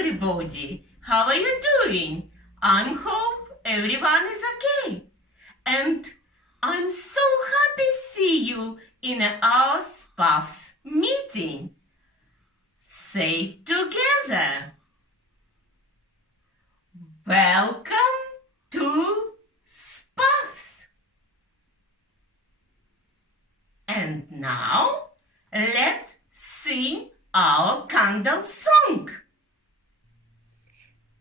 everybody. How are you doing? I hope everyone is okay. And I'm so happy to see you in our Spufs meeting. Say together. Welcome to Spufs. And now let's sing our candle song.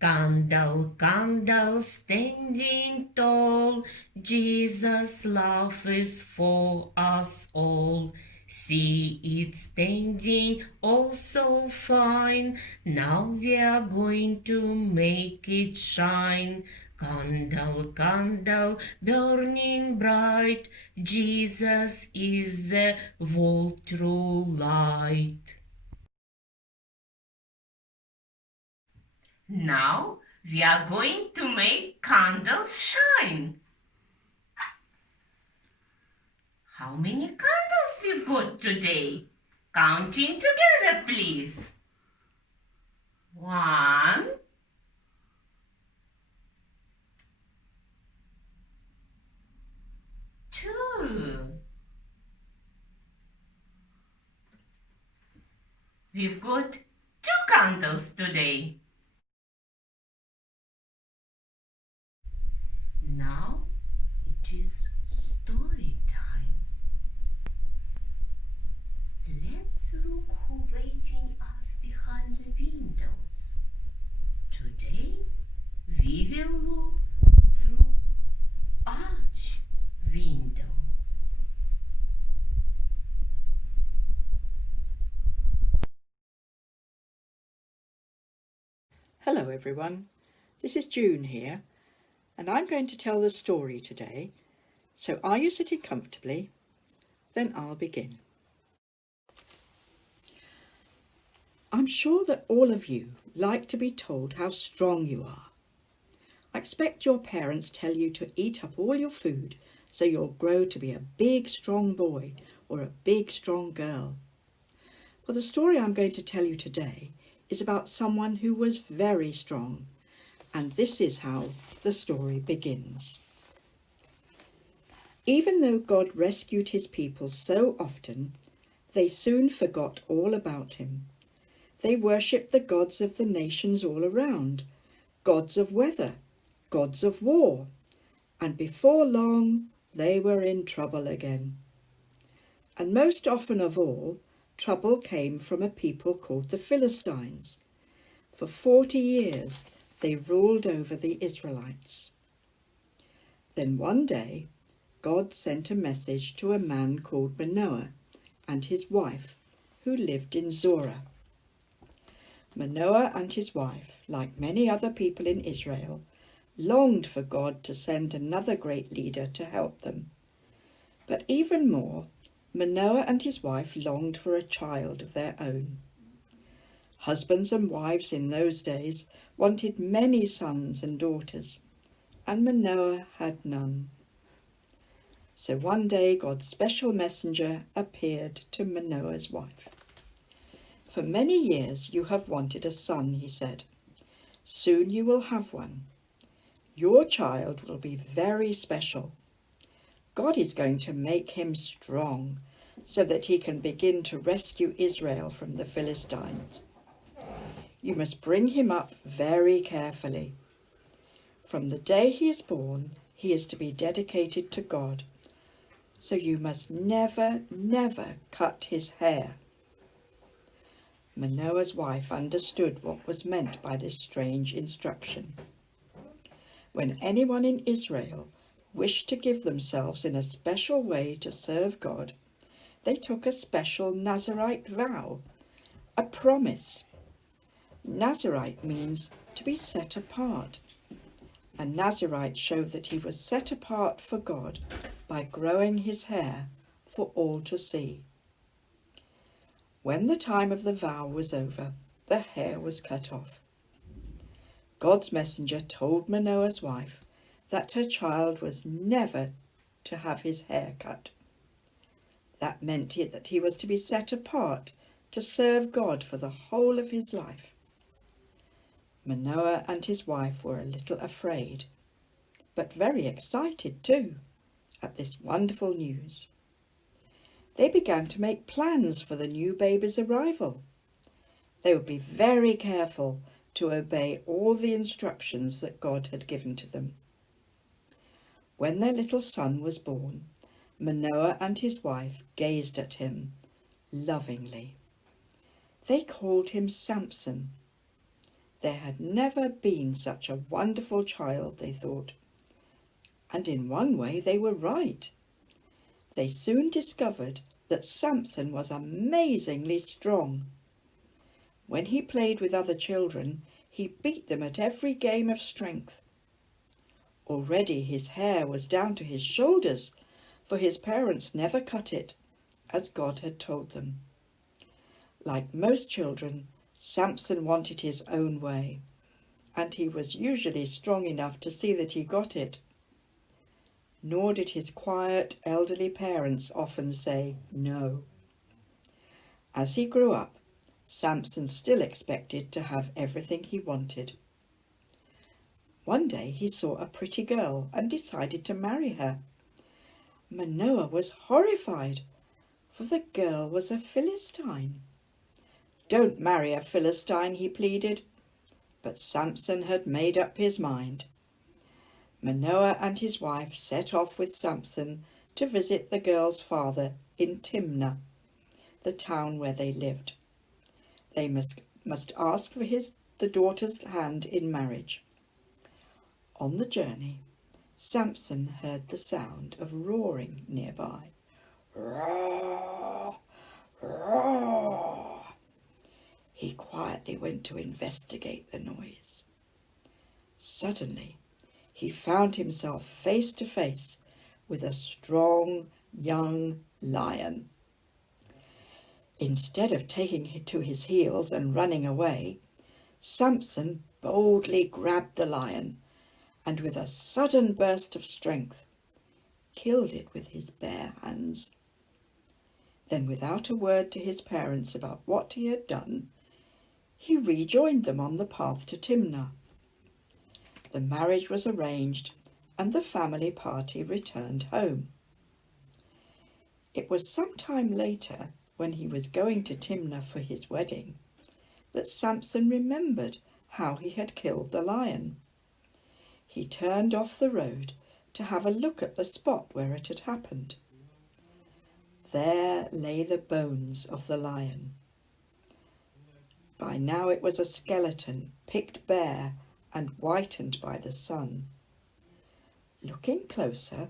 Candle, candle, standing tall, Jesus' love is for us all. See it standing oh so fine, now we are going to make it shine. Candle, candle, burning bright, Jesus is the whole true light. Now we are going to make candles shine. How many candles we've got today? Counting together, please. 1, 2. We've got 2 candles today. Now it is story time. Let's look who waiting us behind the windows. Today we will look through arch window. Hello everyone, this is June here, and I'm going to tell the story today. So are you sitting comfortably? Then I'll begin. I'm sure that all of you like to be told how strong you are. I expect your parents tell you to eat up all your food so you'll grow to be a big strong boy or a big strong girl. Well, the story I'm going to tell you today is about someone who was very strong, and this is how the story begins. Even though God rescued his people so often, they soon forgot all about him. They worshipped the gods of the nations all around, gods of weather, gods of war, and before long they were in trouble again. And most often of all, trouble came from a people called the Philistines. For 40 years they ruled over the Israelites. Then one day God sent a message to a man called Manoah and his wife who lived in Zorah. Manoah and his wife, like many other people in Israel, longed for God to send another great leader to help them. But even more, Manoah and his wife longed for a child of their own. Husbands and wives in those days wanted many sons and daughters, and Manoah had none. So one day God's special messenger appeared to Manoah's wife. For many years you have wanted a son, he said. Soon you will have one. Your child will be very special. God is going to make him strong so that he can begin to rescue Israel from the Philistines. You must bring him up very carefully. From the day he is born, he is to be dedicated to God. So you must never, never cut his hair. Manoah's wife understood what was meant by this strange instruction. When anyone in Israel wished to give themselves in a special way to serve God, they took a special Nazirite vow, a promise. Nazirite means to be set apart. A Nazirite showed that he was set apart for God by growing his hair for all to see. When the time of the vow was over, the hair was cut off. God's messenger told Manoah's wife that her child was never to have his hair cut. That meant that he was to be set apart to serve God for the whole of his life. Manoah and his wife were a little afraid, but very excited too, at this wonderful news. They began to make plans for the new baby's arrival. They would be very careful to obey all the instructions that God had given to them. When their little son was born, Manoah and his wife gazed at him lovingly. They called him Samson. There had never been such a wonderful child, they thought. And in one way they were right. They soon discovered that Samson was amazingly strong. When he played with other children, he beat them at every game of strength. Already his hair was down to his shoulders, for his parents never cut it, as God had told them. Like most children, Samson wanted his own way, and he was usually strong enough to see that he got it. Nor did his quiet, elderly parents often say no. As he grew up, Samson still expected to have everything he wanted. One day he saw a pretty girl and decided to marry her. Manoah was horrified, for the girl was a Philistine. "Don't marry a Philistine," he pleaded, but Samson had made up his mind. Manoah and his wife set off with Samson to visit the girl's father in Timnah, the town where they lived. They must ask for the daughter's hand in marriage. On the journey, Samson heard the sound of roaring nearby. Roar! Roar! He quietly went to investigate the noise. Suddenly, he found himself face to face with a strong young lion. Instead of taking to his heels and running away, Samson boldly grabbed the lion and with a sudden burst of strength, killed it with his bare hands. Then, without a word to his parents about what he had done, he rejoined them on the path to Timnah. The marriage was arranged and the family party returned home. It was some time later, when he was going to Timnah for his wedding, that Samson remembered how he had killed the lion. He turned off the road to have a look at the spot where it had happened. There lay the bones of the lion. By now it was a skeleton, picked bare and whitened by the sun. Looking closer,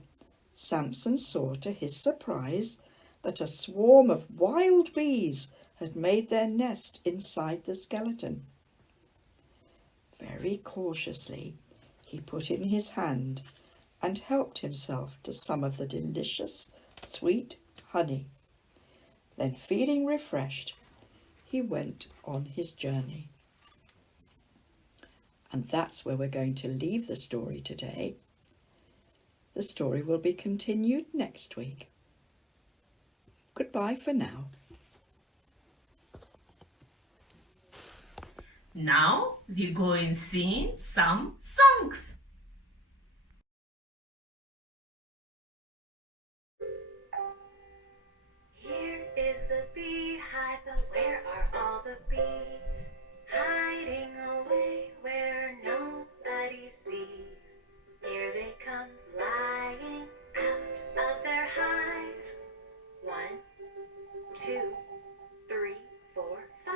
Samson saw to his surprise that a swarm of wild bees had made their nest inside the skeleton. Very cautiously, he put in his hand and helped himself to some of the delicious, sweet honey. Then, feeling refreshed, he went on his journey. And that's where we're going to leave the story today. The story will be continued next week. Goodbye for now. Now we go and sing some songs. Here is the beehive, but where are all the bees? Hiding away where nobody sees. Here they come flying out of their hive. 1, 2, 3, 4, 5.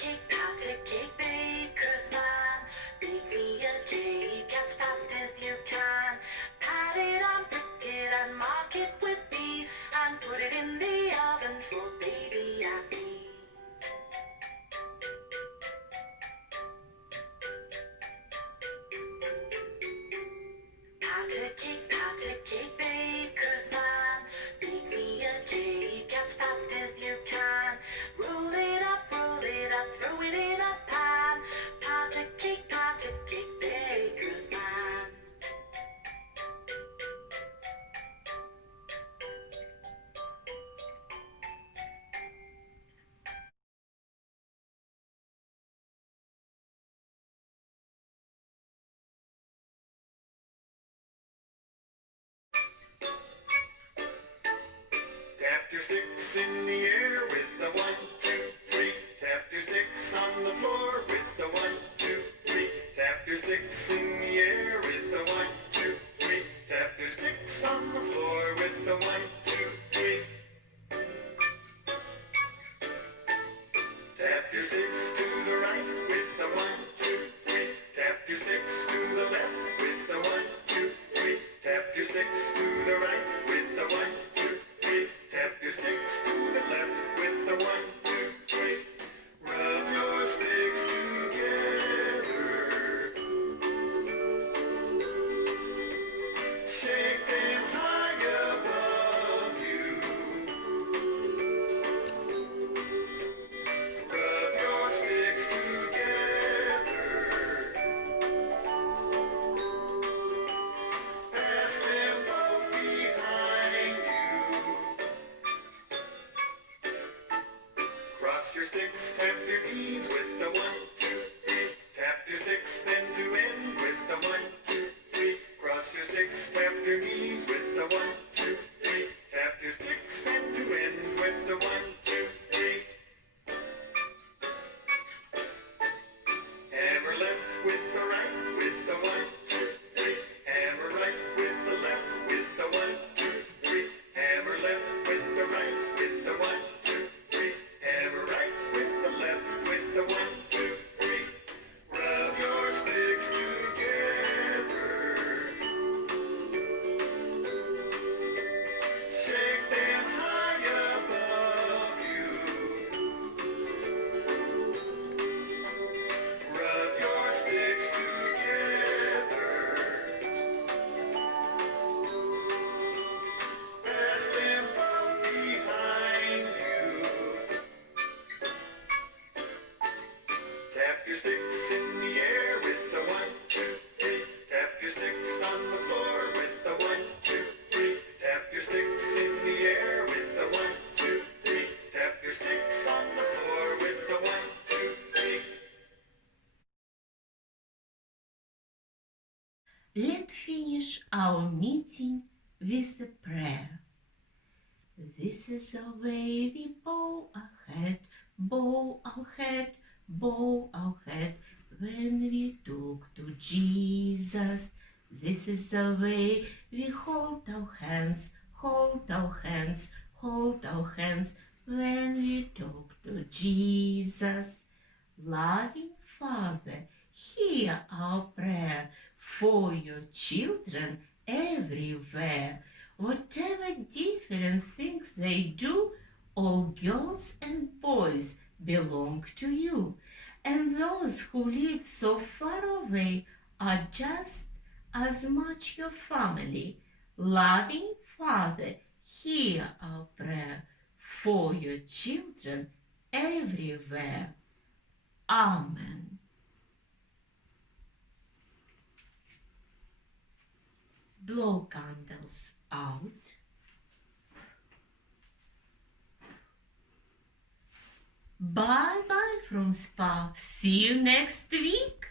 cake, baker's man. Bake me a cake as fast as you can. Pat it and prick it and mark it with B, and put it in the oven for baby and me. Pat a cake, baker's man. Bake me a cake as fast as you can. Roll it up, throw it in a pan. Pat a cake, baker's man. Tap your sticks in the air with the 1, 2, 3. Tap your sticks on the floor with the 1, 2, 3. Tap your sticks in the air with the 1, 2, 3. Tap your sticks on the floor with the 1, 2, 3. Tap your sticks to the right with the 1, 2, 3. Tap your sticks to the left with the 1, 2, 3. Tap your sticks to the right with the 1, 2, 3. Tap your sticks to the left with the 1, 2, 3. Rub your sticks together. Shake them high above you. Rub your sticks together. Pass them both behind you. Cross your sticks, tap your knees with the 1, 2, 3. Tap your sticks end to end with the 1, 2, 3. Cross your sticks, tap your knees with the 1, 2, 3. Tap your sticks end to end with the 1, 2, 3. Hammer left with the right with the 1, 2, 3. Hammer right with the left with the 1, 2, 3. Hammer left with the right with the 1, 2, 3. Hammer right with the left with the 1, 2, 3. Rub your sticks together. Shake them high above you. Rub your sticks together. Pass them both behind you. Tap your sticks in the air with the 1, 2, 3. Tap your sticks on the floor with the 1, 2, 3. Tap your sticks in the air with the 1, 2, 3. Tap your sticks on the floor with the 1, 2, 3. Let's finish our meeting with a prayer. This is the way we bow our head, bow our head, bow our head when we talk to Jesus. This is the way we hold our hands, hold our hands, hold our hands when we talk to Jesus. Loving Father, hear our prayer for your children everywhere. Whatever different things they do, all girls and boys belong to you. And those who live so far away are just as much your family. Loving Father, hear our prayer for your children everywhere. Amen. Blow candles out. Bye-bye from Spufs. See you next week.